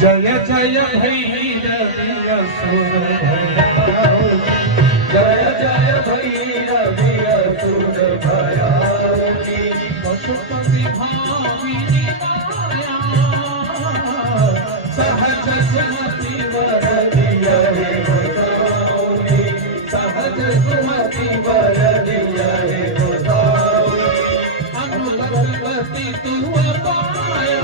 जय जय भैरवी असुर भयाऊ जय जय भैरवी असुर भयाऊ पशुपति भामिनी माया सहज सुमति वर दिया हे गोसाउनी सहज सुमति वर दिया हे गोसाउनी अनुगति तू पाया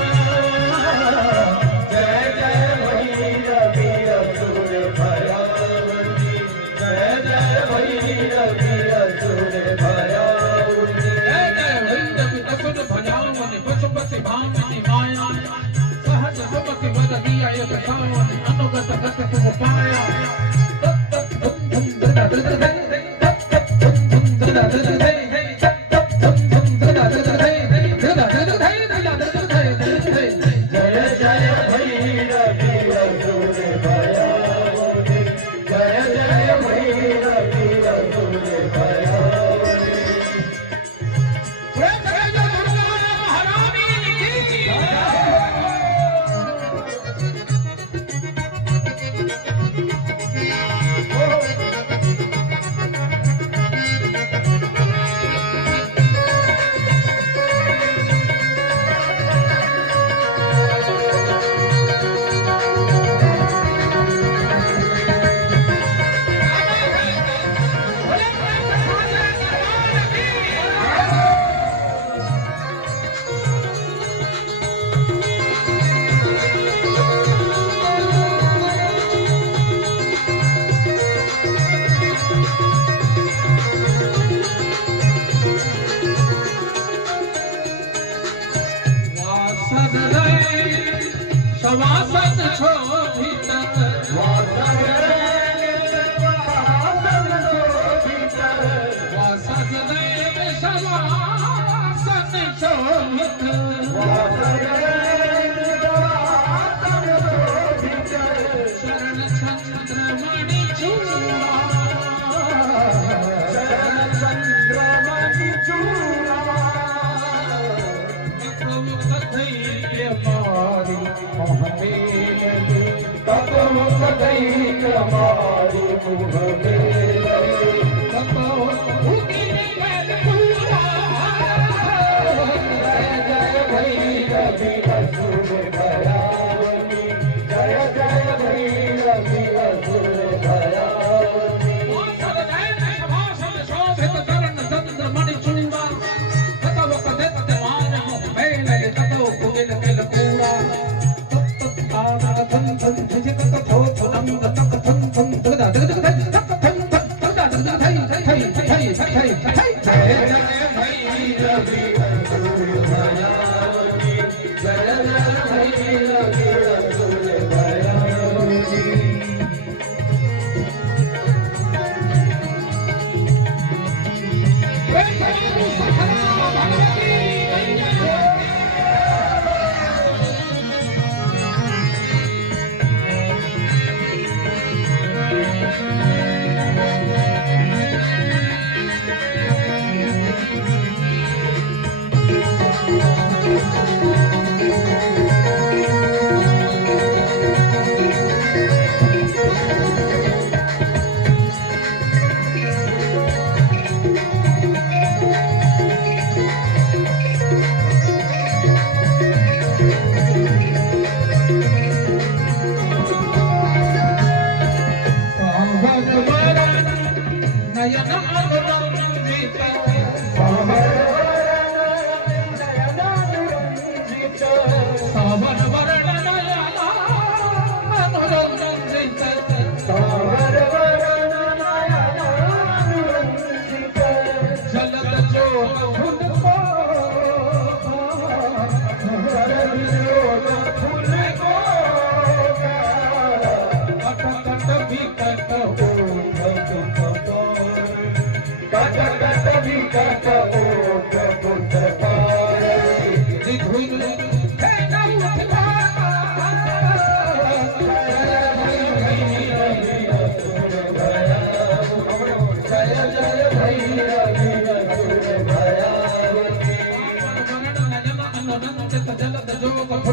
सवासत छो भीतर वासत सवासत छो शरण चंद्रमणि चूड़ा शरण चंद्रमणि चूड़ा हमारी मुँह Jala the joke of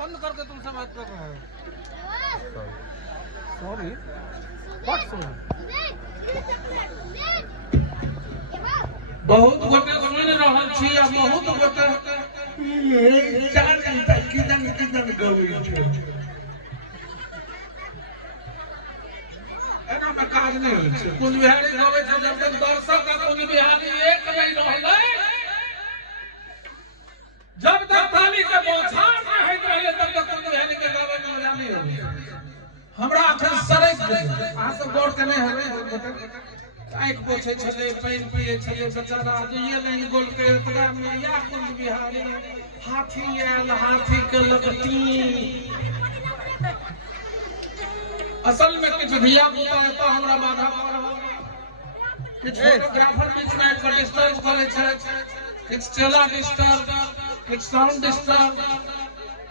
बंद करके तुमसे बात कर रहा है। Sorry what sorry. बहुत गोटे सुन रहल छी आ बहुत गोटे चार घंटा किदन गबै छै। एना में काज नहीं होय छै। कुंज बिहारी गबै छै जब तक दर्शक का कुंज बिहारी एक नहीं रहलै, जब तक ताली के बौछार नहीं होइत रहले तब तक कुंज बिहारी के गावे में मजा नहीं होय। हमरा अखन सरक अहाँ सब गौर केने हेबै आँख पोछे छले पानी पिए छले बेचारा ये नहीं बोल के पता में या कुंज बिहारी हाथी आयल हाथी के लगती। असल में कुछ धिया पुता है तो हमरा बाधा पड़ रहल, कुछ फोटोग्राफर बीच में एक डिस्टर्ब करे छै, कुछ चला डिस्टर्ब, कुछ साउंड डिस्टर्ब।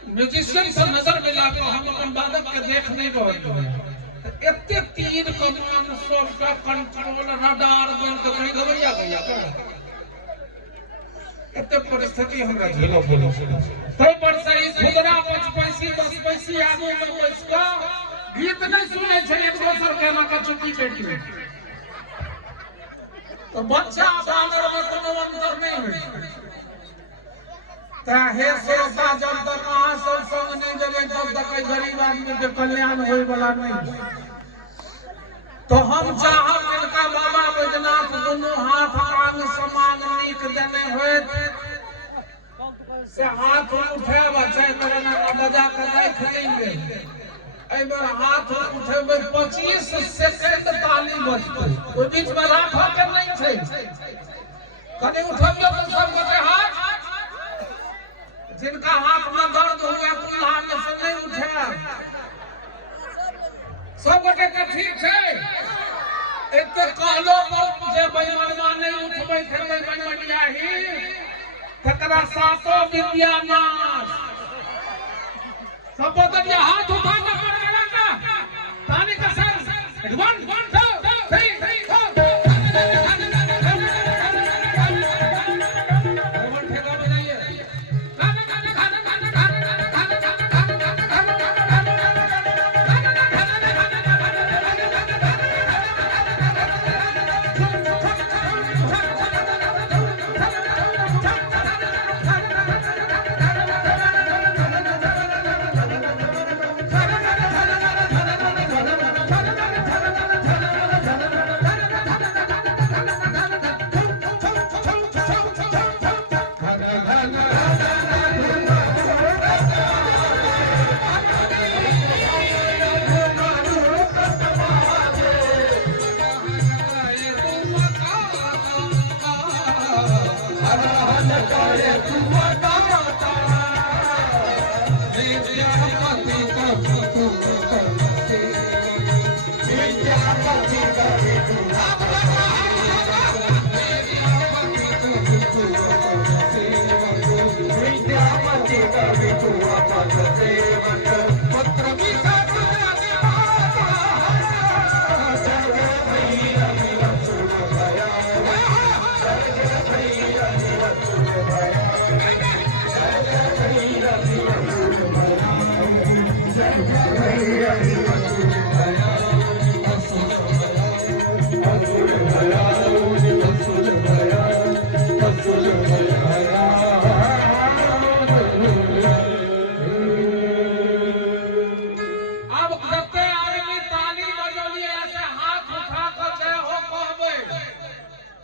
म्यूजिशियन से नजर मिला के हम अपन वादक के देख नहीं पाबे। एते तीर कमान सबका कंट्रोल रडार बन के कहीं गवैया गया एते परिस्थिति हमरा झेलो बोलो तो पर सही खुदरा 5 पैसे 10 पैसे आगे में बैठ के गीत नहीं सुने छै एक दोसर के ना का चुकी बैठी तो बच्चा बानर में कोनो अंतर नहीं होय। हे सोता जब तक अहाँ सब संग नहीं देबै तब तक गरीब आदमी के कल्याण होय वाला नहीं। तो हम चाहब इनका बाबा बैजनाथ दोनों हाथ आंग समान नीक देने होय से हाथ उठे बच्चे करना बजा के देख लेंगे। एहि बेर हाथ उठेबै 25 सेकंड ताली बजतै, ओइ बीच में राखो के नहीं छै। कनी उठबियो तो सब गोटे हाथ, जिनका हाथ में दर्द हुए कुल्हा में से नहीं उठे सब गोटे के ठीक छै। एक तो कहलो जे बेईमानवा नहीं उठबै खेलै मनमनियाही तकरा सातो विद्या नाश। सब बदलिया हाथ उठा के करना का तानी का सर 1 2 3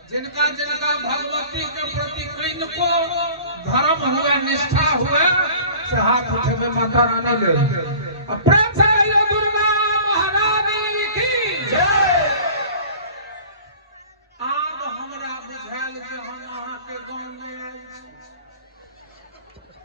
जिनका जिनका भगवती के प्रति किनको धर्म हुए निष्ठा हुए से हाथ उठे में माता रानी ले।